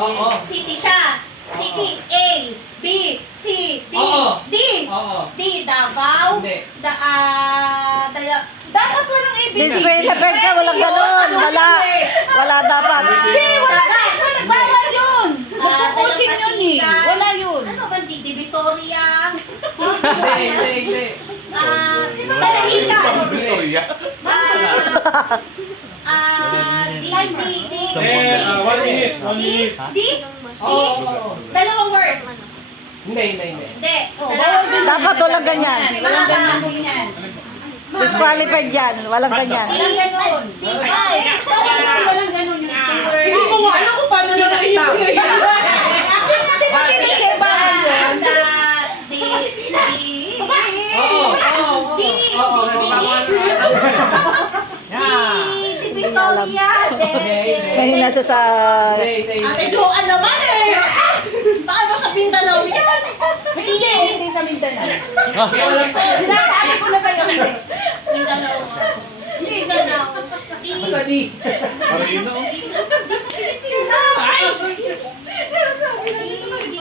Oo. City siya. City. A, B, C, D. Oo. D. Oo. D, Davao. Hindi. Dapat walang A, B, C. Diskwela ka, walang ganun. Wala. Wala dapat. Hindi, wala. Bawal yun. Magkukuchin yun eh. Wala yun. Ano ba, di Divisoria? Hindi. Talahika. Sorry, D. One minute. D? Oo. Dalawang word. Hindi. Hindi. Dapat walang ganyan. Walang ganyan din yan. Disqualified yan. Walang ganyan. Walang ganun. Di ba eh? Walang ganun yung word. Hindi ko nga alam kung paano lang kayo. Divisoria. Mahina siya sa... Ate Joanne naman eh. Baka ba sa Mindanao yan? Hindi sa Mindanao. Sinasabi ko na sa'yo, hindi.